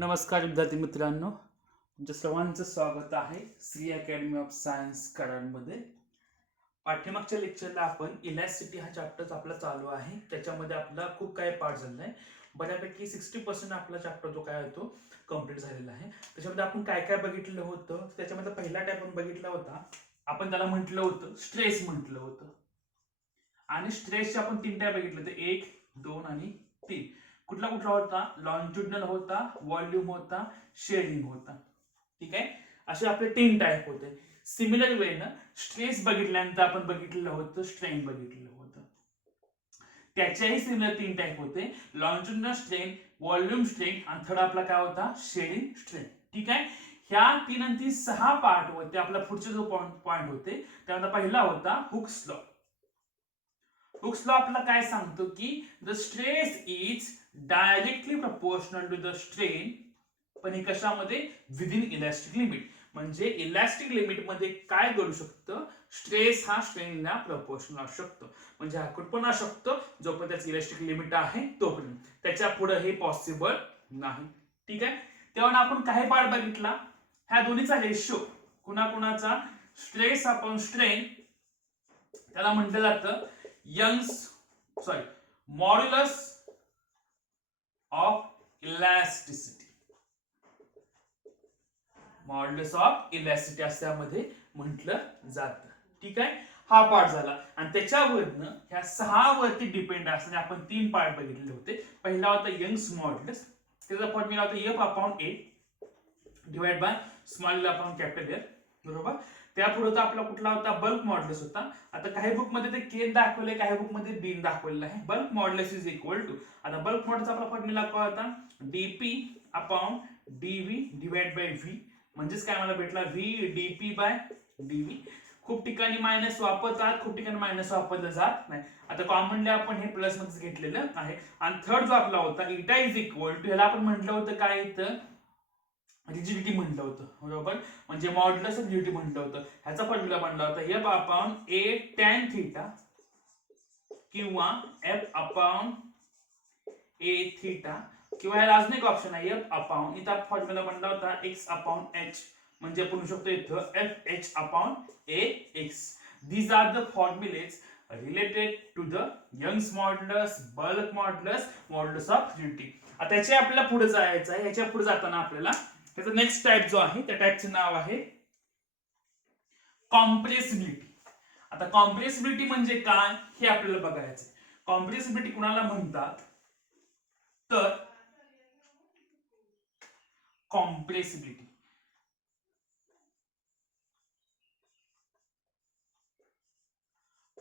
नमस्कार विद्यार्थी मित्रांनो, तुमच्या सर्वांचं स्वागत आहे श्री अकॅडमी ऑफ सायन्स कराडमध्ये. पाठीमागच्या लेक्चरला आपण इलॅस्टिसिटी हा चॅप्टर आपला चालू आहे. त्याच्यामध्ये आपला खूप काही पार्ट झालेला आहे. बऱ्यापैकी 60% आपला चॅप्टर जो काय होतो कम्प्लीट झालेला आहे. त्याच्यामध्ये आपण काय काय बघितलं होतं, त्याच्यामध्ये पहिला टाईप आपण बघितला होता. आपण त्याला म्हटलं होतं स्ट्रेस म्हटलं होतं. आणि स्ट्रेसचे आपण 3 टाईप बघितले होते, 1, 2 आणि 3. कुठला कुठला होता? लॉन्जिट्युडनल होता, व्हॉल्यूम होता, शेडिंग होता. ठीक आहे, असे आपले 3 टाईप होते. सिमिलर वेनं स्ट्रेस बघितल्यानंतर आपण बघितलेलं होतं स्ट्रेन बघितलेलं होतं. त्याच्याही सिमिलर 3 टाईप होते, लॉन्जिट्युडनल स्ट्रेन, व्हॉल्यूम स्ट्रेन आणि थर्ड आपला काय होता? Shearing strain. ठीक आहे, ह्या 3 आणि 3 6 पार्ट होते. आपला पुढचे जो पॉइंट होते त्यामध्ये पहिला होता हुक्स लॉ. हुक्स लॉ आपला काय सांगतो की the stress is directly proportional to the strain, पण हे कशामध्ये? Within elastic limit. म्हणजे इलॅस्टिक लिमिट मध्ये काय करू शकतं? स्ट्रेस हा स्ट्रेनला प्रपोर्शनल असू शकतो. म्हणजे हा कुठं असू शकतो जोपर्यंत त्याची इलॅस्टिक लिमिट आहे तोपर्यंत. त्याच्या पुढे हे पॉसिबल नाही. ठीक आहे, तेव्हा आपण काही पार्ट बघितला. ह्या दोन्हीचा रेशो कुणाकुणाचा? स्ट्रेस अपॉन स्ट्रेन, त्याला म्हटलं जातं modulus of elasticity. Modulus of elasticity असं म्हटलं जातं. ठीक आहे, हा पार्ट झाला. आणि त्याच्यावरनं ह्या 6 वरती डिपेंड असणारे आपण 3 पार्ट बघितले होते. पहिला होता यंग्स मॉड्युलस, त्याचा फॉर्म्युला होता F upon A divide by small L upon capital L. बरोबर. त्यापुढे आपला कुठला होता? बल्क मॉड्युलस होता. आता काही बुक मध्ये ते के दाखवले, काही बुक मध्ये बी दाखवलेलं आहे. Bulk modulus is equal to, आता बल्क मॉड्युलस आपला फॉर्म्युला काय होता? DP upon DV divide by V. म्हणजेच काय मला भेटला? V DP by DV. खूप ठिकाणी मायनस वापरतात, खूप ठिकाणी मायनस वापरलं जात नाही. आता कॉमनली आपण हे प्लस मध्ये घेतलेलं आहे. आणि थर्ड जो आपला होता इटा इज इक्वल टू, ह्याला आपण म्हटलं होतं काय? इथं रिजिडिटी म्हटलं होतं. बरोबर, म्हणजे मॉड्युलस रिजिडिटी म्हटलं होतं. ह्याचा फॉर्म्युला बनला होता F upon A tan theta किंवा F अपॉन A थीटा, किंवा ह्याला अजून एक ऑप्शन आहे F अपॉन, इथं फॉर्म्युला बनला होता X अपॉन H, म्हणजे आपण म्हणू शकतो इथं FH upon AX. These are the formulas related to the Young's modulus, bulk modulus, modulus of rigidity. आता याच्या आपल्याला पुढे जायचं आहे. याच्या पुढे जाताना आपल्याला त्याचा नेक्स्ट टाइप जो आहे त्या टाइपचे नाव आहे कॉम्प्रेसिबिलिटी. आता कॉम्प्रेसिबिलिटी म्हणजे काय हे आपल्याला बघायचं आहे. कॉम्प्रेसिबिलिटी कुणाला म्हणतात? तर कॉम्प्रेसिबिलिटी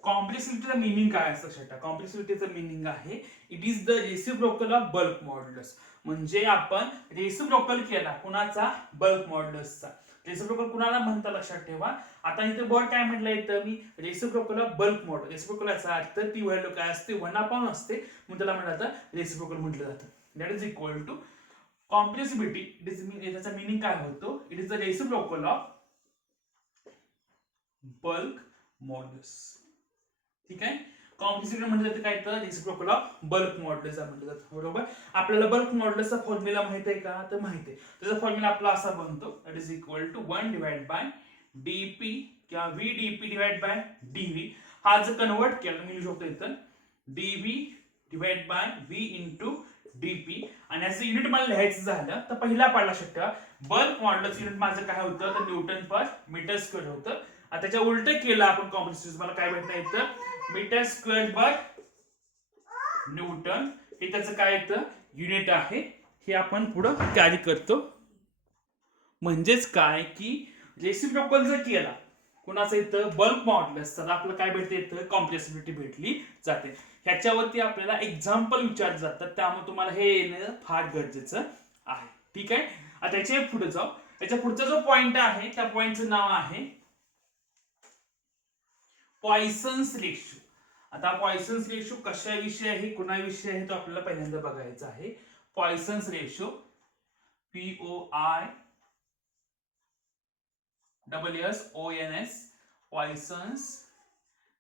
कॉम्प्रेसिबिलिटीचा मीनिंग काय असतं? लक्षात. कॉम्प्रेसिबिलिटीचं मीनिंग आहे it is the reciprocal of bulk modulus. म्हणजे आपण रेसिप्रोकल केला कुणाचा? बल्क मॉड्युलसचा. रेसिप्रोकल कुणाला म्हणतात लक्षात ठेवा. आता इथे बोर्ड काय म्हटलं इथं मी? Reciprocal of bulk modulus. Reciprocal याचा अर्थ ती व्हॅल्यू काय असते? 1 असते, म्हणून त्याला म्हटलं जातं रेसिप्रोकल म्हटलं जातं. That is equal to compressibility. It is याचा मीनिंग काय होतो? It is the reciprocal of bulk modulus. ठीक आहे, कॉम्प्रेसिबिलिटी म्हणजे जाते काय? तर रेसिप्रोकल ऑफ बल्क मॉड्युलस म्हटलं जातं. बरोबर. आपल्याला बल्क मॉड्युलसचा फॉर्म्युला माहित आहे का? तर माहिती आहे. त्याचा फॉर्म्युला आपला असा बनतो, that is equal to 1 divide by DP किंवा V DP divide by DV. हा जर कन्वर्ट केला मी लिहू शकतो इथं DV divide by V into DP. आणि याचं युनिट मला लिहायचं झालं तर पहिला पाडला शकता बल्क मॉड्युलस युनिट माझं काय होतं? तर न्यूटन पर मीटर स्क्वेअर होतं. आता त्याच्या उलट केलं आपण कॉम्प्रेसिबिलिटी, मला काय भेटणार इथं? मीटर स्क्वेअर पर न्यूटन. हे त्याचं काय येतं? युनिट आहे. हे आपण पुढं कॅरी करतो. म्हणजेच काय की रेसिप्रोकल जर केला कुणाचं इथं? बल्क मॉड्युलस, तर आपल्याला काय भेटते? इथं कॉम्प्रेसिबिलिटी भेटली जाते. ह्याच्यावरती आपल्याला एक्झाम्पल विचारले जातात, त्यामुळे तुम्हाला हे येणं फार गरजेचं आहे. ठीक आहे, आता त्याच्या पुढे जाऊ. त्याच्या पुढचा जो पॉइंट आहे त्या पॉइंटचं नाव आहे पॉइसन्स रेशो. आता पॉइसन्स रेशो कशाविषयी आहे, कुणाविषयी आहे, तो आपल्याला पहिल्यांदा बघायचा आहे. पॉइसन्स रेशो POISSONS, पॉइसन्स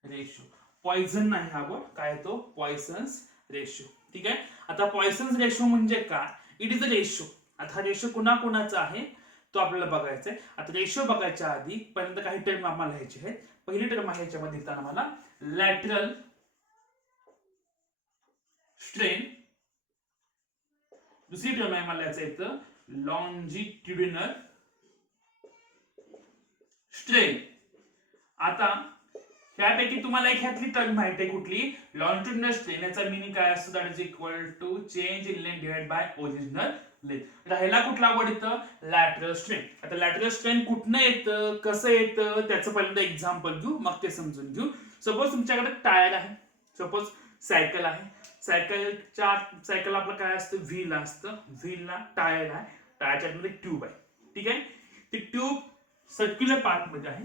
रेशो. पॉइझन नाही हा वर्ड, काय तो? पॉइसन्स रेशो. ठीक आहे, आता पॉइसन्स रेशो म्हणजे काय? इट इज अ रेशो आता हा रेशो कुणाकुणाचा आहे तो आपल्याला बघायचा आहे. आता रेशो बघायच्या आधी पहिल्यांदा काही टर्म आम्हाला लिहायचे आहेत. पहिली टर्म आहे याच्यामध्ये लिहिताना मला लॅटरल स्ट्रेन, दुसरी टर्म आहे मला याचं इथं लॉन्जिट्युडिनल स्ट्रेन. आता त्यापैकी तुम्हाला एक ह्यातली टर्म माहिती आहे कुठली, लॉन्जिट्युडिनल स्ट्रेन. याचा मिनिंग काय असतो, that is equal to change in length divide by original length. राहिला कुठला वर्ड इथं, लॅटरल स्ट्रेन. आता लॅटरल स्ट्रेन कुठनं येतं, कसं येतं, त्याचं पहिल्यांदा एक्झाम्पल घेऊ, मग ते समजून घेऊ. सपोज तुमच्याकडे टायर आहे, सपोज सायकल आहे. सायकल आपलं काय असतं, व्हील असतं, व्हीलला टायर आहे, टायरच्या मध्ये ट्यूब आहे. ठीक आहे, ती ट्यूब सर्क्युलर पाथ मध्ये आहे.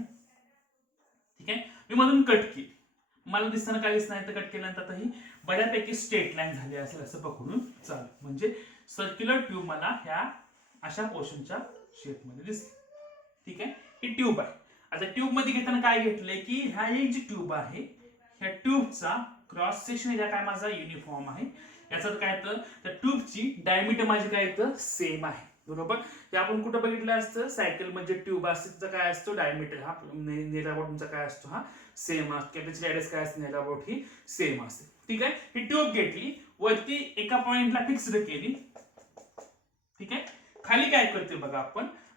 ठीक आहे, मी मधून कट केली, मला दिसताना काय दिसणार, तर कट केल्यानंतर आता ही बऱ्यापैकी स्ट्रेट लाईन झाली असेल असं पकडून चालू. म्हणजे सर्क्युलर ट्यूब मला ह्या अशा पोर्शनच्या शेप मध्ये दिसते. ठीक आहे, ही ट्यूब आहे. आता ट्यूब मध्ये घेताना काय घेतलंय की ह्या जी ट्यूब आहे ह्या ट्यूबचा क्रॉस सेक्शन एरिया काय माझा युनिफॉर्म आहे. याचा काय तर त्या ट्यूबची डायमीटर माझी काय तर सेम आहे. बरोबर, हे आपण कुठं बघितलं असतं, सायकल म्हणजे ट्यूब असते त्याचा काय असतो डायमीटर, हा नियर अबाउट तुमचा काय असतो हा सेम असतो. त्याची रेडियस काय असते नियर अबाउट ही सेम असते. ठीक आहे, ही ट्यूब घेतली, वरती एका पॉइंटला फिक्स्ड केली. ठीक आहे, खाली काय करते बघा,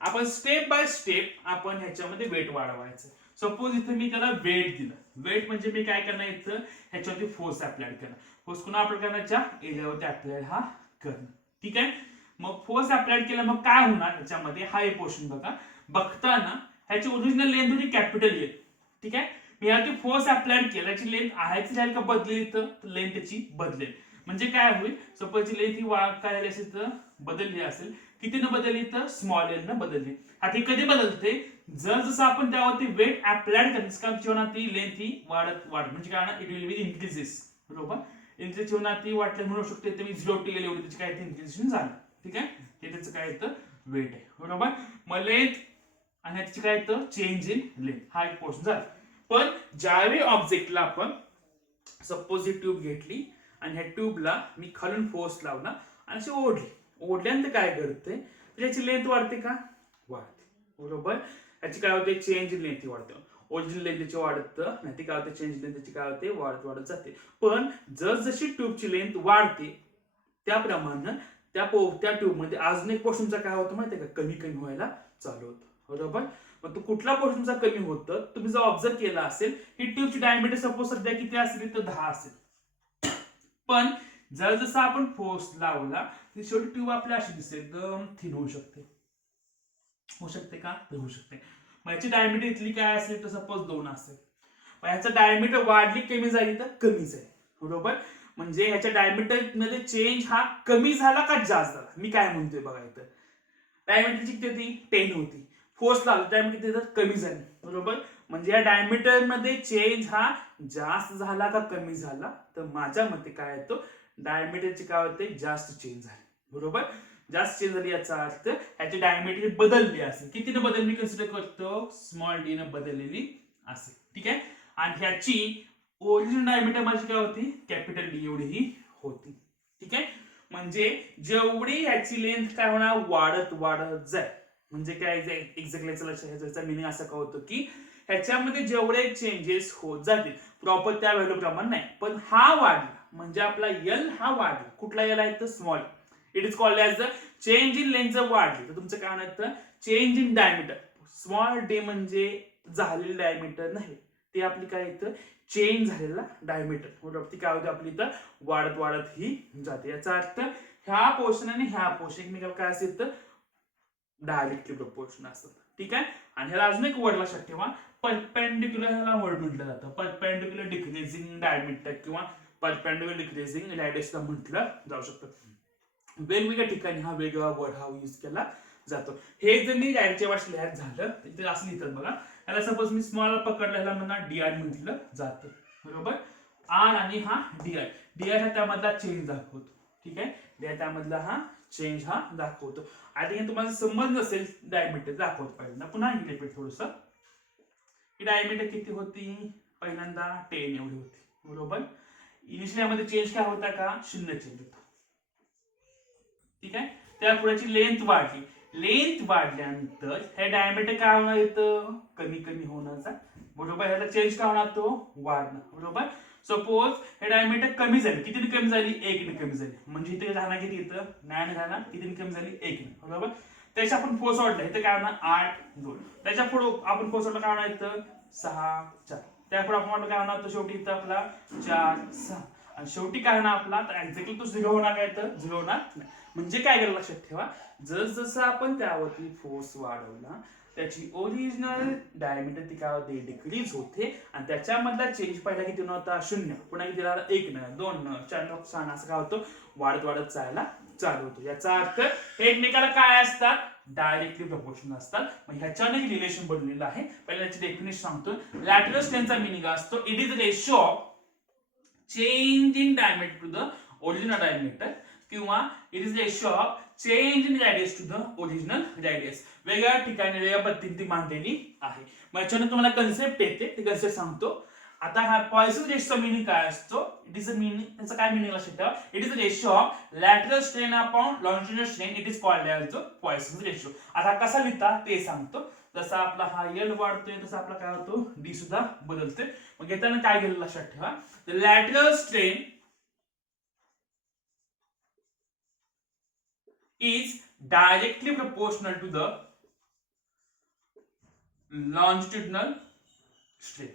आपण स्टेप बाय स्टेप आपण ह्याच्यामध्ये वेट वाढवायचं. सपोज इथे मी त्याला वेट दिलं, वेट म्हणजे मी काय करणार इथं ह्याच्यावरती फोर्स अप्लाय करणार. फोर्स कुणा अप्लाय करण्याच्या एरियावरती अप्लाय हा करणं. ठीक आहे, मग फोर्स अप्लाय केला मग काय होणार ह्याच्यामध्ये, हा एक पोर्शन बघा, बघताना ह्याची ओरिजिनल लेंथ होती कॅपिटल एल. ठीक आहे, मी यावरती फोर्स अप्लाय केला, याची लेंथ आहेच राहील का बदलेल, तर लेंथ त्याची बदलेल. म्हणजे काय होईल, सपोज लेंथ ही काय झाली असेल तर बदलली असेल, कितीनं बदलली तर स्मॉल एल न बदलली. आता कधी बदलते, जर जसं आपण त्यावरती वेट अप्लाय करत का जीवनात ती लेंथ ही वाढत म्हणजे काय, इट विल बी इन्क्रीजेस. बरोबर, इंक्रीज जीवनात ती वाटले म्हणू शकते, तुम्ही 0 टी एल एवढी त्याची काय इन्क्रीजेशन झालं. ठीक आहे, हे त्याचं काय येतं वेट आहे. बरोबर, मग लेंथ आणि ह्याची काय येतं चेंज इन लेंथ, हा एक पोर्शन झाला. पण ज्यावेळी ऑब्जेक्टला आपण सपोज ही ट्यूब घेतली आणि ह्या ट्यूबला मी खालून फोर्स लावला आणि अशी ओढल्यानंतर काय करते, त्याची लेंथ वाढते का, वाढते. बरोबर, याची काय होते चेंज इन लेंथ वाढते. ओरिजिनल लेंथ त्याची वाढतं नाही, ती काय होते चेंज लेंथ त्याची काय होते वाढत जाते. पण जशी ट्यूबची लेंथ वाढते त्याप्रमाणे त्या ट्यूब मध्ये अजून एक पोर्शनचा काय होतं माहितीये का, कमी व्हायला चालू होतं. बरोबर, मग तो कुठला पोर्शनचा कमी होतं, तुम्ही जर ऑब्झर्व केला असेल, ही ट्यूबची डायमीटर सपोज सध्या किती असेल तर 10 असेल. पण जर जसा आपण फोर्स लावला ती शेवटी ट्यूब आपल्या अशी दिसते, एकदम थिन होऊ शकते का, तर होऊ शकते. मग याची डायमीटर इथली काय असेल तर सपोज 2 असेल, पण ह्याचं डायमीटर वाढली कमी झाली तर कमीच आहे. बरोबर, म्हणजे ह्याच्या डायमीटर मध्ये चेंज हा कमी झाला का जास्त झाला, मी काय म्हणतोय बघा, इथं डायमीटरची किती होती 10 होती, फोर्स लावला डायमीटर किती कमी झाली. बरोबर, म्हणजे या डायमीटर मध्ये चेंज हा जास्त झाला का कमी झाला, तर माझ्या मते काय येतो डायमीटरची काय होते जास्त चेंज झाली. बरोबर, जास्त चेंज झाली याचा अर्थ ह्याची डायमीटर बदलली असेल. कितीने बदल मी कन्सिडर करतो, स्मॉल डी ने बदललेली असेल. ठीक आहे, आणि ह्याची ओरिजिनल डायमीटर माझी काय होती कॅपिटल डी एवढी ही होती. ठीक आहे, म्हणजे जेवढी ह्याची लेंथ काय होणार वाढत जाईल. म्हणजे काय एक्झॅक्टली लक्षात मिनिंग असं का होतं की ह्याच्यामध्ये जेवढे चेंजेस होत जातील प्रॉपर त्या व्हॅल्यू प्रमाणे नाही, पण हा वाढला म्हणजे आपला एल हा वाढला. कुठला एल आहे तर small, it is called as the change in length. जर वाढली तर तुमचं काय होणार change in diameter. Small D म्हणजे झालेली डायमीटर नाही, ते आपली काय येतं चेंज झालेला डायमीटर. बरोबर, ती काय होते आपली इथं वाढत ही जाते. याचा अर्थ ह्या पोर्शन आणि ह्या पोर्शन एकमेकाला काय असेल तर डायरेक्टली प्रपोर्शन असतात. ठीक आहे, आणि ह्याला अजून एक वर्ड लक्षात ठेवा, परपेंडिक्युलर ह्याला वर्ड म्हटलं जातं, परपेंडिक्युलर डिक्रीजिंग डायमीटर किंवा परपेंडिक्युलर डिक्रीजिंग रेडियस म्हटलं जाऊ शकतं. वेगवेगळ्या ठिकाणी हा वेगळा वर्ड हा यूज केला जातो. हे जर मी डायरेक्टच्या भाषेत लिहायचं झालं तर असं लिहितात बघा, याला सपोज मी स्मॉल पकडला, ह्याला म्हणा डीआर म्हटलं जातं. बरोबर, आर आणि हा डीआर हा त्यामधला चेंज दाखवतो. ठीक आहे, डीआर त्यामधला हा चेंज हा दाखवतो. आणि तुम्हाला समज नसेल डायमीटर दाखवतो पहिल्यांदा, पुन्हा रिपीट थोडस. डायमीटर किती होती पहिल्यांदा 10 एवढी होती. बरोबर, इनिशियल यामध्ये चेंज काय होता का 0 चेंज होता. ठीक आहे, त्या पुढची लेंथ वाढली. लेंथ वाढल्यानंतर हे डायमीटर काय होणार येतं, कमी कमी होण्याचा, बरोबर. ह्याला चेंज काय होणार, तो वाढणार, बरोबर. सपोज हे डायमीटर कमी झाली, किती कमी झाली, 1 ने कमी झाली, म्हणजे इथे राहणार किती येतं, 9 राहणार, किती कमी झाली, 1 ने, बरोबर. त्याच्या आपण फोर्स वाढला, इथे काय होणार 8 2. त्याच्या पुढे आपण फोर्स वाढला काय होणार इथं 6 4. त्यापुढे आपण वाटलं काय होणार, तर शेवटी इथं आपला 4 6 आणि शेवटी काय होणार आपला, तर एक्झॅक्टली तो 0 होणार, काय तर 0 होणार नाही. म्हणजे काय केलं लक्षात ठेवा, जसं आपण त्यावरती फोर्स वाढवला त्याची ओरिजिनल डायमीटर ती काय होते, डिक्रीज होते आणि त्याच्यामधला चेंज पहिला किती नव्हता 0, पुन्हा किती झाला 1 न 2 न 4 न 6 न, असं काय होतं वाढत वाढत जायला चालू होतो. याचा अर्थ हे एकमेकाला काय असतात, डायरेक्टली प्रपोर्शनल असतात. मग ह्याच्याने एक रिलेशन बनलेलं आहे. पहिला याची डेफिनेशन सांगतो. लॅटरल स्ट्रेनचा मिनिंग असतो it is ratio of change in diameter to the original diameter किंवा it is ratio of change in radius to the original radius. वेगळ्या ठिकाणी वेगळ्या पद्धतीने ती मांडलेली आहे. मग याच्याने तुम्हाला कन्सेप्ट येते, ते कन्सेप्ट सांगतो. आता हा पॉइसन रेशोचा मिनिंग काय असतो, इट इज अ मिनिंग, त्याचा काय मिनिंग लक्षात ठेवा, it is a ratio of lateral strain upon longitudinal strain, it is called as the Poisson ratio. आता कसा लिहिता ते सांगतो. जसा आपला हा एल वाढतोय तसा आपला काय होतो, डी सुद्धा बदलतोय. मग घेताना काय गेलं लक्षात ठेवा, the lateral strain is directly proportional to the longitudinal strain.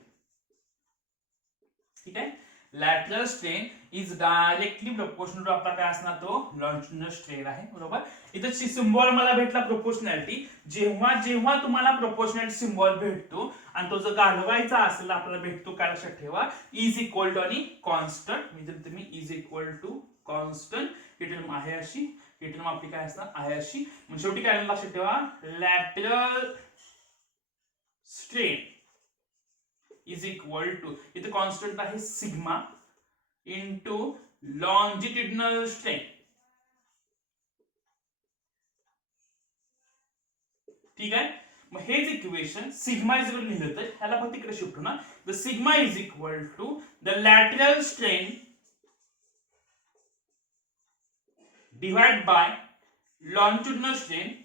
ठीक आहे, lateral strain is directly proportional to आपला काय असणार, तो लॉन्जिट्युडिनल स्ट्रेन आहे, बरोबर. इथं सिम्बॉल मला भेटला प्रोपोर्शनॅलिटी. जेव्हा जेव्हा तुम्हाला प्रोपोर्शनॅलिटी सिम्बॉल भेटतो आणि तो जर घालवायचा असेल आपल्याला भेटतो, काय लक्षात ठेवा, इज इक्वल टू आणि कॉन्स्टंट. म्हणजे तुम्ही इज इक्वल टू कॉन्स्टंट ही टर्म आहे अशी, ही टर्म आपली काय असणार आहे अशी. मग शेवटी काय लक्षात ठेवा, lateral strain is equal to, इथे कॉन्स्टंट आहे सिग्मा इंटू लॉन्जिट्युडिनल स्ट्रेन. ठीक आहे, मग हेच इक्वेशन सिग्मा इज इक्वल लिहिलं तर ह्याला फक्त इकडे शिफ्ट होणार. The sigma is equal to the lateral strain divide by longitudinal strain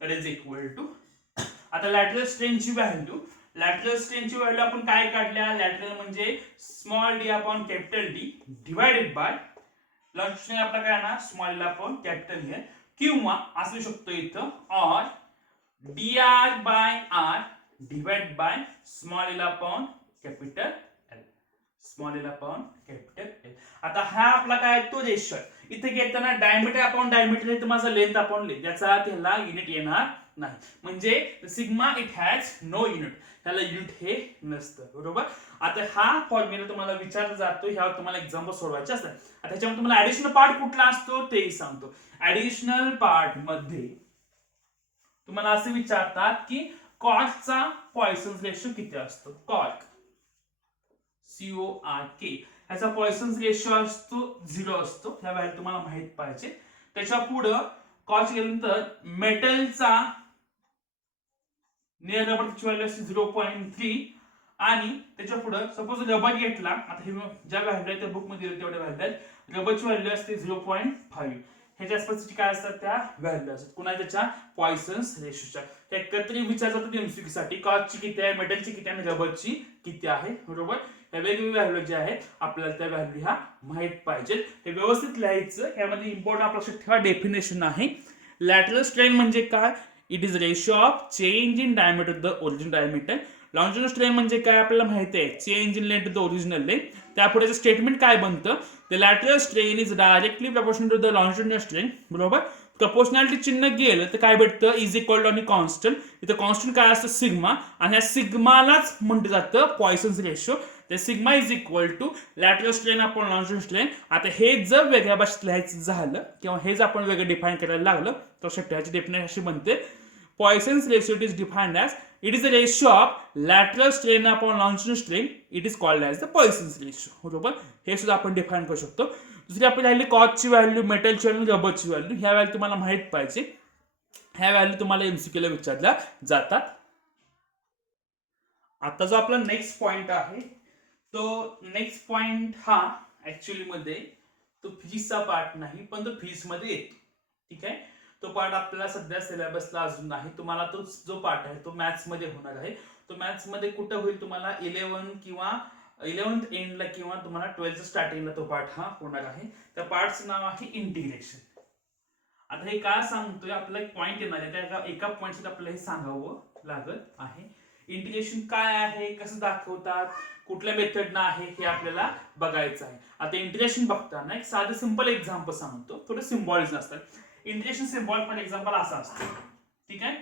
is equal to. आता लॅटरल स्ट्रेनची व्हॅल्यू, लॅटरल स्ट्रेनची व्हॅल्यू आपण काय काढल्या, लॅटरल म्हणजे small D upon capital D divided by longitudinal strain आपला काय ना small D upon capital A, किंवा असू शकतो इथं or D R by R divide by small L upon capital L, small L upon capital L. आता हा आपला काय तो रेशो आहे. इथे घेताना डायमीटर अपॉन डायमीटर इथं माझा लेंथ अपॉन लेंथ, याचा त्याला युनिट येणार नाही. म्हणजे sigma it has no unit, त्याला युनिट हे नसतं, बरोबर. आता हा फॉर्म्युला तुम्हाला विचारला जातो, ह्यावर तुम्हाला एक्झाम्पल सोडवायचे असतात. आता त्याच्यामध्ये तुम्हाला ऍडिशनल पार्ट कुठला असतो तेही सांगतो. ऍडिशनल पार्ट मध्ये तुम्हाला असे विचारतात की कॉर्कचा पॉइसन रेशो किती असतो. कॉर्क CORK ह्याचा पॉइसन रेशो असतो 0 असतो. ह्या व्हॅल्यू तुम्हाला माहित पाहिजे. त्याच्या पुढं कॉर्क गेल्यानंतर मेटलचा नियर रबरची व्हॅल्यू असते 0.3 आणि त्याच्या पुढे सपोज रबर घेतला, आता हे ज्या व्हॅल्यू आहेत त्या बुक मध्ये तेवढ्या व्हॅल्यू आहेत, रबरची व्हॅल्यू असते 0.5. ह्याच्या आसपासची काय असतात त्या व्हॅल्यू असतात कुणा त्याच्या पॉइसन्स रेशोच्या. त्या एकत्रित विचार जातात एमसीक्यू साठी, कॉर्कची किती आहे, मेटलची किती आहे आणि रबरची किती आहे, बरोबर. ह्या वेगवेगळ्या व्हॅल्यू ज्या आहेत आपल्याला त्या व्हॅल्यू ह्या माहित पाहिजेत. हे व्यवस्थित लिहायचं. यामध्ये इम्पॉर्टंट आपल्या लक्षात ठेवा डेफिनेशन आहे. लॅटरल स्ट्रेन म्हणजे काय, it is ratio of change in diameter to the original diameter. Longitudinal strain म्हणजे काय आपल्याला माहिती आहे, change in length to the original length. त्यापुढे स्टेटमेंट काय बनतं, the lateral strain is directly proportional to the longitudinal strain, बरोबर. Proportionality चिन्ह गेलं तर काय भेटतं, इज इक्वल टू आणि कॉन्स्टंट. इथं कॉन्स्टंट काय असतं सिग्मा, आणि ह्या सिग्मालाच म्हटलं जातं पॉइसन्स रेशो. ते sigma is equal to lateral strain upon longitudinal strain. आता हे जर वेगळ्या भाषेत लिहायचं झालं किंवा हे जर आपण वेगळं डिफाईन करायला लागलं तर ह्याची डेफिनेशन अशी बनते, Poisson's ratio it is defined as it is the ratio of lateral strain upon longitudinal strain, it is called as the Poisson's ratio, बरोबर. हे सुद्धा आपण डिफाईन करू शकतो. दुसरी आपली राहिली कॉर्कची व्हॅल्यू, मेटलची व्हॅल्यू, रबरची व्हॅल्यू. ह्या व्हॅल्यू तुम्हाला माहित पाहिजे. ह्या व्हॅल्यू तुम्हाला एमसीक्यूला विचारल्या जातात. आता जो आपला नेक्स्ट पॉइंट आहे तो नेक्स्ट पॉइंट हा ऍक्च्युली मध्ये तो फिजिक्सचा पार्ट नाही, पण तो फिजिक्स मध्ये येतो. ठीक आहे, तो पार्ट आपल्याला सध्या सिलेबसला अजून नाही. तुम्हाला तो जो पार्ट आहे तो मॅथ्स मध्ये होणार आहे. तो मॅथ्स मध्ये कुठं होईल, तुम्हाला 11 किंवा 11th एंडला किंवा तुम्हाला 12th स्टार्टिंगला तो पार्ट हा होणार आहे. त्या पार्टचं नाव आहे इंटिग्रेशन. आता हे काय सांगतोय, आपला एक पॉईंट येणार आहे, त्या एका पॉईंटसाठी आपल्याला हे सांगावं लागत आहे. इंटिग्रेशन काय आहे, कसं दाखवतात, कुठल्या मेथडनं आहे, हे आपल्याला बघायचं आहे. आता इंटिग्रेशन बघताना एक साधं सिंपल एक्झाम्पल सांगतो, थोडं सिम्बॉल्स असतात. इंटिग्रेशन सिम्बॉल पण एक्झाम्पल असा असतो. ठीक आहे,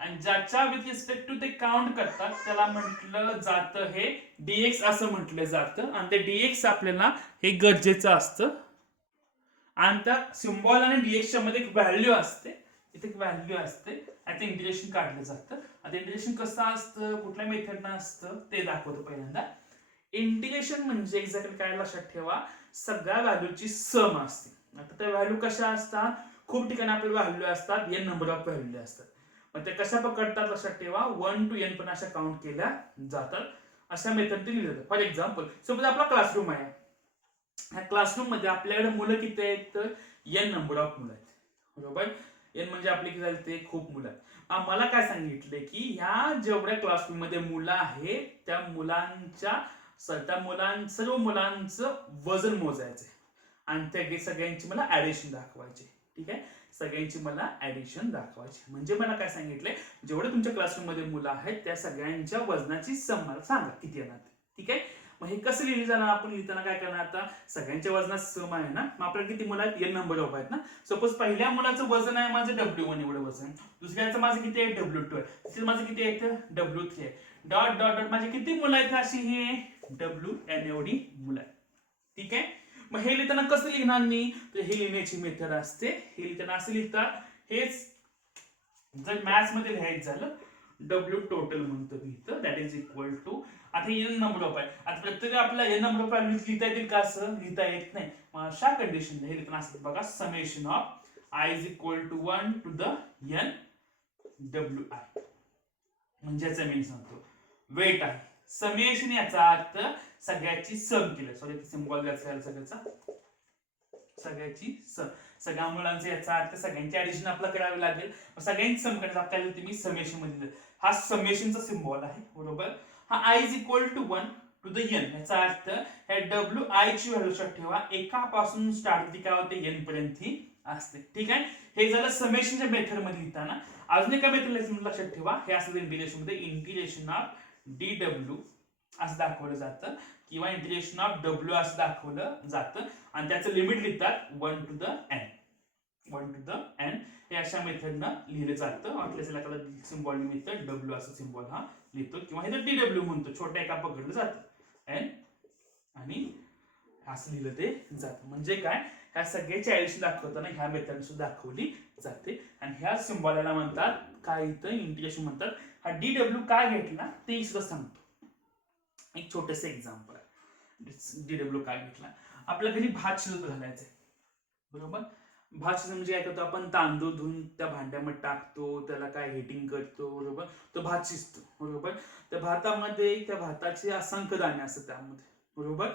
आणि ज्याच्या विथ रिस्पेक्ट टू ते काउंट करतात त्याला म्हटलं जातं हे डीएक्स असं म्हटलं जातं. आणि ते डीएक्स आपल्याला हे गरजेचं असतं. आणि त्या सिम्बॉल आणि डीएक्सच्या मध्ये एक व्हॅल्यू असते, इथे एक व्हॅल्यू असते, आणि ते इंटिग्रेशन काढलं जातं. आता इंटिग्रेशन कसं असतं, कुठल्या मेथडनं असतं ते दाखवतो पहिल्यांदा. इंटिग्रेशन म्हणजे एक्झॅक्टली काय लक्षात ठेवा, सगळ्या व्हॅल्यूची सम असते. आता त्या व्हॅल्यू कशा असतात, खूप ठिकाणी आपल्या व्हॅल्यू असतात, एन नंबर ऑफ व्हॅल्यू असतात. मग ते कशा पकडतात लक्षात ठेवा, 1 to n पण अशा काउंट केल्या जातात. अशा मेथड ते लिहिलं जातं. फॉर एक्झाम्पल सपोज आपला क्लासरूम आहे. ह्या क्लासरूम मध्ये आपल्याकडे मुलं किती आहेत, तर एन नंबर ऑफ मुलं आहेत. बरोबर, एन म्हणजे आपले किती झाले, ते खूप मुलं आहेत. मला काय सांगितले की ह्या जेवढ्या क्लासरूम मध्ये मुलं आहेत त्या मुलांच्या सर्व मुलांचं वजन मोजायचंय आणि त्या सगळ्यांची मला ऍडिशन दाखवायचे. ठीक आहे, सगळ्यांची मला ऍडिशन दाखवायची. म्हणजे मला काय सांगितलंय, जेवढे तुमच्या क्लासरूम मध्ये मुलं आहेत त्या सगळ्यांच्या वजनाची सम मला सांगा किती येणार. ठीक आहे, मग हे कसं लिहिली जाणार, आपण लिहिताना काय करणार, आता सगळ्यांच्या वजनात सम आहे ना, मग आपल्याला किती मुलं आहेत, एन नंबर ऑफ आहेत ना. सपोज पहिल्या मुलाचं वजन आहे माझं W1 एवढं वजन, दुसऱ्याचं माझं किती आहे W2 आहे, तिसरं माझं किती आहे W3 आहे, डॉट डॉट डॉट माझी किती मुलं आहेत अशी हे WN एवढी मुलं आहेत. ठीक आहे, मग हे लिहिताना कसं लिहिणार मी, तर हे लिहिण्याची मेथड असते. हे लिहिताना असं लिहितात, हेच जर मॅथ्स मध्ये लिहायचं झालं W टोटल म्हणतो मी इथं, दॅट इज इक्वल टू, आता एन नंबर ऑफ आहे. आता प्रत्येक आपला एन नंबर ऑफ व्हॅल्यू लिहिता येतील का, असं लिहिता येत नाही. मग अशा कंडिशन हे लिहिताना असं बघा, summation of i is equal to 1 to the n WI. म्हणजे याचा मीन सांगतो वेट आहे. समेशन याचा अर्थ सगळ्याची सम केलं, सॉरी सिम्बॉल द्यायचा सगळ्याचा, सगळ्याची सम, सगळ्या मुलांचे याचा अर्थ सगळ्यांची ऍडिशन आपल्याला करावी लागेल. सगळ्यांची सम करायचं आपल्याला, तुम्ही समेशन मध्ये हा समेशनचा सिम्बॉल आहे. बरोबर, हा i is equal to 1 to the n, याचा अर्थ ह्या WI ची व्हॅल्यू लक्षात ठेवा, एकापासून स्टार्ट होती काय होते n पर्यंत ही असते. ठीक आहे, हे झालं समेशनच्या मेथड मध्ये लिहिताना. अजून एका मेथड लक्षात ठेवा, हे असं इंटिग्रेशन मध्ये इंटिग्रेशन ऑफ DW असं दाखवलं जातं किंवा इंटिग्रेशन ऑफ W असं दाखवलं जातं. आणि त्याचं लिमिट लिहितात 1 to the n, 1 to the n. हे अशा मेथडनं लिहिलं जातं. आपल्याला सिम्बॉल निमित्त W असं सिम्बॉल हा लिहितो किंवा हे DW म्हणतो, छोट्या एका पकडलं जातं n आणि असं लिहिलं ते जातं. म्हणजे काय, ह्या सगळ्याची ऍडिशन दाखवताना ह्या मेथड सुद्धा दाखवली जाते. आणि ह्या सिम्बॉलला म्हणतात काय, इथं इंटिग्रेशन म्हणतात. हा DW काय घेतला ते सुद्धा सांगतो. एक छोटस एक्झाम्पल आहे, DW काय घेतला, आपल्या घरी भात शिजत घालायचंय. बरोबर, भात शिजत म्हणजे काय करतो आपण, तांदूळ धुवून त्या भांड्यामध्ये टाकतो, त्याला काय हिटिंग करतो. बरोबर, तो भात शिजतो. बरोबर, त्या भातामध्ये त्या भाताचे असंख्य दाणे असतात त्यामध्ये. बरोबर,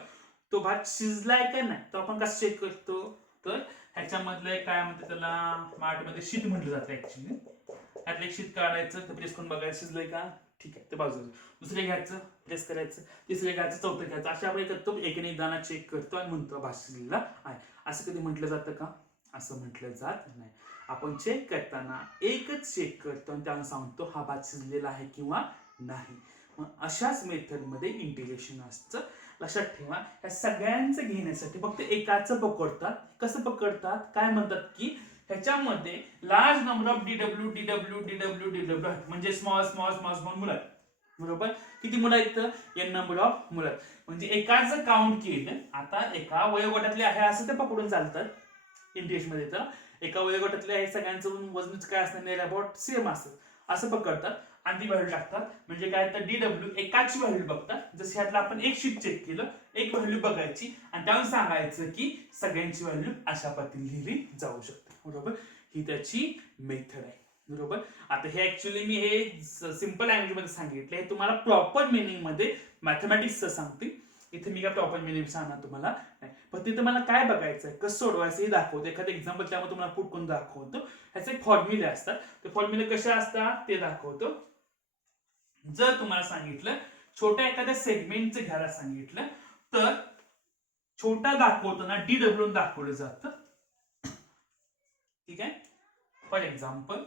तो भात शिजलाय का नाही तो आपण कसं चेक करतो, तर ह्याच्यामधलं काय म्हणते त्याला, मराठीमध्ये शीत म्हटलं जातं ऍक्च्युली. त्यातलं एक शीत काढायचं, ते प्रेस करून बघायचं शिजलंय का, ठीक आहे ते बाजूला. दुसरे घ्यायचं, प्रेस करायचं, तिसरे घ्यायचं, चौथं घ्यायचं, अशा आपण करतो, एकेने दाना चेक करतो आणि म्हणतो भात शिजलेला आहे. असं कधी म्हटलं जातं का, असं म्हटलं जात नाही. आपण चेक करताना एकच चेक करतो आणि त्याला सांगतो हा भात शिजलेला आहे किंवा नाही. मग अशाच मेथड मध्ये इंटिग्रेशन असतं. लक्षात ठेवा, या सगळ्यांचं घेण्यासाठी फक्त एकाचं पकडतात. कसं पकडतात, काय म्हणतात की ह्याच्यामध्ये large number of DW DW DW DW म्हणजे स्मॉल स्मॉल स्मॉल स्मॉल मुलं आहेत. बरोबर, किती मुलं आहेत, n नंबर ऑफ मुलं आहेत. म्हणजे एकाच काउंट केलं, आता एका वयोगटातले आहे असं ते पकडून चालतात इंटिग्रेशन मध्ये. तर एका वयोगटातले आहे सगळ्यांचं वजन काय असणार, अबाउट सेम असतं असं पकडतात आणि ती व्हॅल्यू टाकतात. म्हणजे काय, तर DW एकाची व्हॅल्यू बघतात. जसं ह्यातलं आपण एक शीट चेक केलं, एक व्हॅल्यू बघायची आणि त्यावर सांगायचं की सगळ्यांची व्हॅल्यू अशा पद्धतीने लिहिली जाऊ शकते. बरोबर, ही त्याची मेथड आहे. बरोबर, आता हे ऍक्च्युली मी हे सिंपल लँग्वेज मध्ये सांगितलं, हे तुम्हाला प्रॉपर मिनिंग मध्ये मॅथमॅटिक्सचं सांगते. इथे मी काय प्रॉपर मिनिम सांगणार तुम्हाला नाही, पण तिथे मला काय बघायचं आहे, कसं सोडवायचं हे दाखवतो. एखादं एक्झाम्पल त्यामध्ये तुम्हाला पुट करून दाखवतो. ह्याचे एक फॉर्म्युले असतात, ते फॉर्म्युले कसे असतात ते दाखवतो. जर तुम्हाला सांगितलं छोट्या एखाद्या सेगमेंटचं घ्यायला सांगितलं तर छोटा दाखवताना डी डब्ल्यू दाखवलं जातं. ठीक आहे. फॉर एक्झाम्पल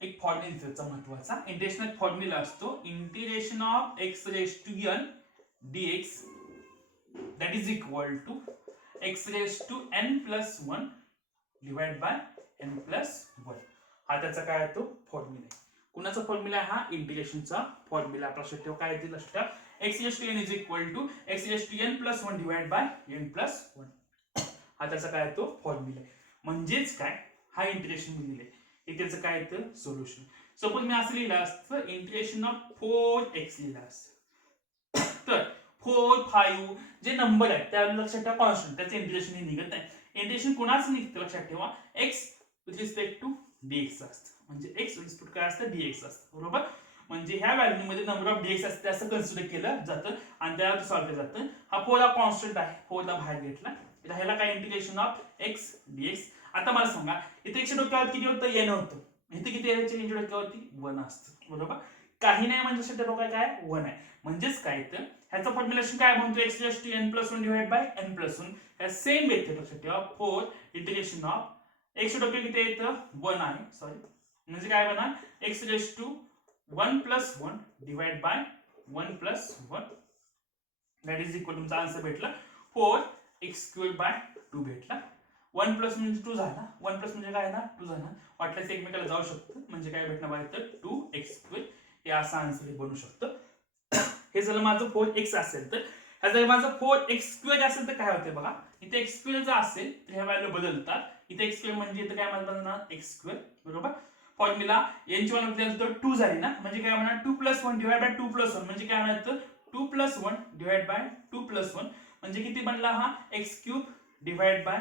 एक फॉर्म्युला महत्वाचा इंटिग्रेशन फॉर्म्युला असतो, integration of x raise to n dx that is equal to x raised to n plus 1 divided by n plus 1. हा त्याचा काय आहे तो फॉर्म्युला आहे. कुणाचा फॉर्म्युला आहे हा? इंटिग्रेशनचा फॉर्म्युला. आपला लक्षात ठेवा काय येते, लक्षात ठेवा x raised to n is equal to x raised to n plus 1 divided by n plus 1. हा त्याचा काय आहे तो फॉर्म्युला आहे. म्हणजेच काय, हा इंटिग्रेशन मी दिले हे त्याचं काय येतं सोल्युशन. सपोज मी असं लिहिलं असतं इंटिग्रेशन ऑफ 4x लिहिलं असतं, तर 4, 5 जे नंबर आहेत त्या लक्षात ठेवा कॉन्स्टंट, त्याचं इंटिग्रेशन हे निघत नाही. इंटिग्रेशन कुणाचं निघतं लक्षात ठेवा, x with respect to dx असतं. म्हणजे x विथ रिस्पेक्ट काय असतं, dx असतं. बरोबर. म्हणजे ह्या व्हॅल्यू मध्ये नंबर ऑफ dx असते असं कन्सिडर केलं जातं आणि त्याला सॉल्व्ह केलं जातं. हा 4 हा कॉन्स्टंट आहे, 4 ला बाहेर घेतला, ह्याला काय इंटिग्रेशन ऑफ x dx. आता मला सांगा इथे x डोक्यावर किती होतं, n होतं. इथे किती यायचे, n डोक्यावरती 1 असतं. बरोबर. काही नाही म्हणजे सध्या डोक्यात काय 1 आहे. म्हणजेच काय तर ह्याचं फॉर्म्युलेशन काय म्हणतो, x raised to n plus 1 divided by n plus 1. ह्या सेम मेथड लक्षात ठेवा. 4 इंटिग्रेशन ऑफ x डोक्यावर किती येतं 1 आहे, सॉरी म्हणजे काय बना x raised to 1 plus 1 divided by 1 plus 1 that is equal, तुमचा आन्सर भेटला 4x squared by 2 भेटला. 1 प्लस म्हणजे 2 झाला, 1 प्लस म्हणजे काय ना 2 झाला, वाटल्यास एकमेकाला जाऊ शकतं. म्हणजे काय भेटणार बाहेर तर 2x squared. हे असं आन्सर बनू शकतं. हे झालं माझं 4x असेल तर, ह्या जर माझं 4x squared असेल तर काय होते बघा, इथे x squared जर असेल तर ह्या व्हॅल्यू बदलतात. इथे x squared म्हणजे इथे काय बनणार x squared. बरोबर. फॉर्म्युला n ची व्हॅल्यू केलं तर 2 झाली ना, म्हणजे काय म्हणणार 2 plus 1 divided by 2 plus 1 म्हणजे काय म्हणणार तर 2 plus 1 divided by 2 plus 1 म्हणजे किती बनला हा x cube divided by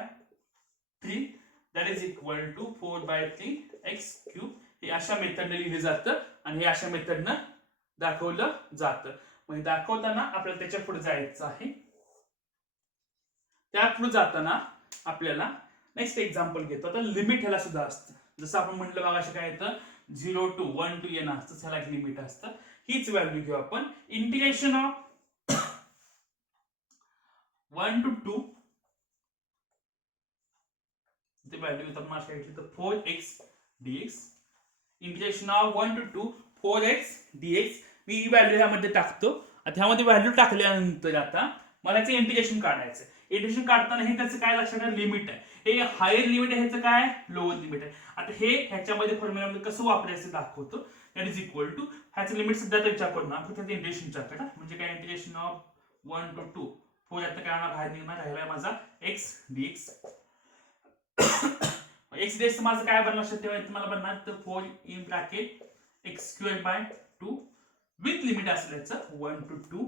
3 that is equal to 4 by 3 x cube. हे अशा मेथडने लिहिलं जातं आणि हे अशा मेथडनं दाखवलं जातं. म्हणजे दाखवताना आपल्याला त्याच्या पुढे जायचं आहे. त्या पुढे जाताना आपल्याला नेक्स्ट एक्झाम्पल घेतो. आता लिमिट ह्याला सुद्धा असतं, जसं आपण म्हटलं बघा अशा काय येतं 0 to 1 to n असतं, ह्याला एक लिमिट असतं. हीच व्हॅल्यू घेऊ आपण, इंटिग्रेशन ऑफ 1 to 2 ते व्हॅल्यू येतात माझ्या घेतली तर 4x dx. Integration of 1 to 2 4x dx. Me he value ह्यामध्ये टाकतो. आता ह्यामध्ये व्हॅल्यू टाकल्यानंतर आता मला याचं इंटिग्रेशन काढायचं. इंटिग्रेशन काढताना हे त्याचं काय लक्षात लिमिट आहे, हे हायर लिमिट आहे, ह्याचं काय लोअर लिमिट आहे. आता हे ह्याच्यामध्ये फॉर्म्युलामध्ये कसं वापरायचं दाखवतो. दॅट इज इक्वल टू ह्याचं लिमिट सध्या विचार करू ना, फक्त त्याचं इंटिग्रेशन विचार करा. म्हणजे काय इंटिग्रेशन ऑफ 1 to 2 4 आता काय बाहेर निघणार, राहिला माझा x dx. x dx माझं काय बनणार लक्षात ठेवायचं मला बनणार तर 4 in bracket x square by 2 with limit असल्याचं 1 to 2.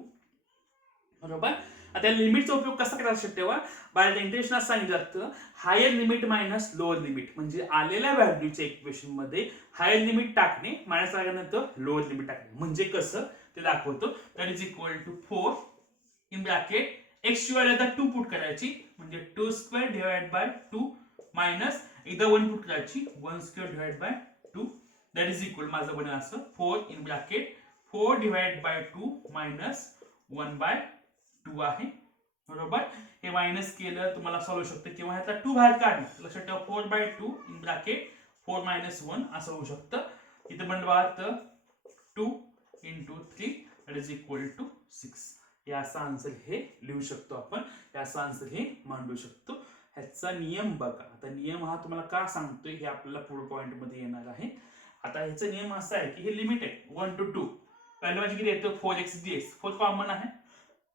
बरोबर. आता लिमिटचा उपयोग कसा करायला लक्षात ठेवा, बाय द इंटिग्रेशन असं सांगितलं जातं higher limit minus lower limit. म्हणजे आलेल्या व्हॅल्यूच्या इक्वेशन मध्ये हायर लिमिट टाकणे मायनस आल्यानंतर लोअर लिमिट टाकणे. म्हणजे कसं ते दाखवतो. That is equal to 4 in bracket x ची व्हॅल्यू आता 2 पुट करायची, म्हणजे 2 स्क्वेअर डिवाइड बाय 2 मायनस एकदा 1 पुट करायची 1 square divide by 2. That is equal माझं बनेल असं 4 in bracket 4 divide by 2 minus 1 by 2 आहे. बरोबर. हे मायनस केलं तुम्हाला सॉल्व्ह शकतो किंवा ह्यातला 2 बाहेर काढणं लक्षात ठेवा 4 बाय 2 इन ब्रॅकेट 4 मायनस 1 असं होऊ शकतं. इथे बनलं बघा तर 2 into 3 that is equal to 6. याचा आन्सर हे लिहू शकतो आपण, याचा आन्सर हे मांडू शकतो. ह्याचा नियम बघा. आता नियम हा तुम्हाला का सांगतोय हे आपल्याला पुढे पॉइंट मध्ये येणार आहे. आता ह्याचा नियम असा आहे की हे लिमिट आहे 1 to 2, व्हॅल्यू म्हणजे किती येतं 4x dx. 4 कॉमन आहे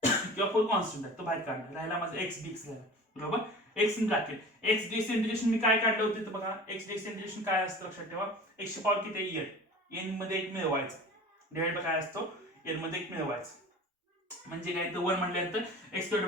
किंवा 4 कॉन्स्टंट आहे, तो बाहेर काढला, राहिला माझा x dx राहिला. बरोबर. x in bracket x dx integration मी काय काढलं होतं तर बघा x dx इंटिग्रेशन काय असतं लक्षात ठेवा, x ची पॉवर किती आहे n मध्ये 1 मिळवायचा, डिवाइड बाय काय असतो n मध्ये 1 मिळवायचा. म्हणजे काय तर 1 म्हटल्यानंतर x स्क्वेअर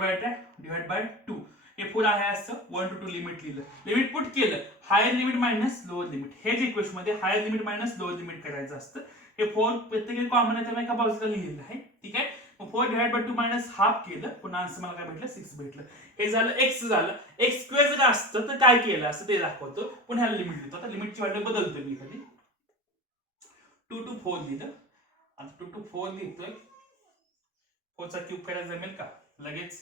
डिवाइड बाय 2 हे 4 आहे असं 1 to 2 लिमिट लिहिलं, लिमिट पुट केलं, higher limit minus lower limit. हे जे इक्वेशन मध्ये higher limit minus lower limit करायचं असतं. हे 4 प्रत्येक कॉमन आहे त्यामुळे एका बाजूला लिहिलेलं आहे. ठीक आहे. मग 4 डिवाइड बाय 2 मायनस हाफ केलं, पुन्हा आन्सर मला काय भेटलं 6 भेटलं. हे झालं एक्स झालं. एक्स स्क्वेअर जर असतं तर काय केलं असं ते दाखवतो. पुन्हा लिमिट लिहितो. आता लिमिटची व्हॅल्यू बदलतो मी कधी 2 to 4 लिहिलं. आता 2 to 4 लिहितोय. 4 चा क्यूब करायला जमेल का लगेच?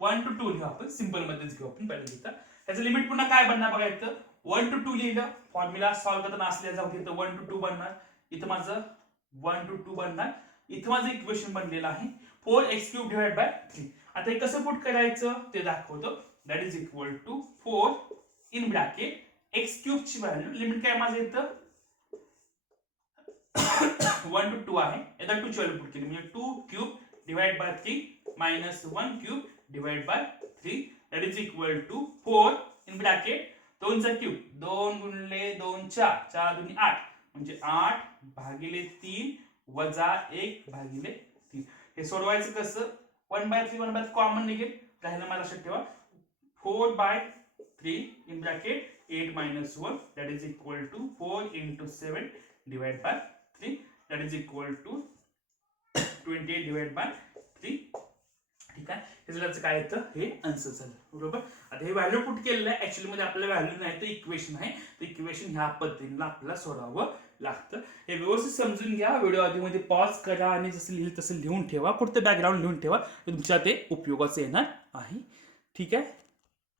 1 to 2 लिहू आपण, सिंपल मध्येच घेऊ आपण पहिले लिहिता. त्याचं लिमिट पुन्हा काय बनणार बघा, इथं 1 to 2 लिहिलं. फॉर्म्युला सॉल्व्ह करताना असल्या जाऊ इथं 1 to 2 बनणार. इथं माझं 1 to 2 बनणार. इथं माझं इक्वेशन बनलेलं आहे 4x³ डिवाइड बाय 3. आता हे कसं पुट करायचं ते दाखवतो. That is equal to 4 in bracket x³ ची व्हॅल्यू, लिमिट काय माझं इथं 1 to 2 आहे. याचा 2 ची व्हॅल्यू पुट केली म्हणजे 2³ divide by 3 minus 1³ divide by 3 that is equal to 4 in bracket 2 चा क्यूब 2 गुणिले 2 4, 4 दुनी 8 म्हणजे 8 भागिले 3 वजा 1 भागिले 3. हे सोडवायचं कसं? 1/3 कॉमन निघेल. राहिलं मला लक्षात ठेवा 4/3 in bracket 8 minus 1 that is equal to 4 into 7 divided by 3 that is equal to 28 divided by 3. ठीक आहे. हे झालं काय येतं, हे आन्सर झालं. बरोबर. आता हे व्हॅल्यू पुट केलेलं आहे. ऍक्च्युअली मध्ये आपल्याला व्हॅल्यू नाही तर इक्वेशन आहे. तर इक्वेशन ह्या पद्धतीने आपल्याला सोडवावं लागतं. हे व्यवस्थित समजून घ्या. व्हिडिओ आधीमध्ये पॉज करा आणि जसं लिहिलं तसं लिहून ठेवा. कुठं बॅकग्राऊंड लिहून ठेवा, तुमच्या ते उपयोगाचं येणार आहे. ठीक आहे.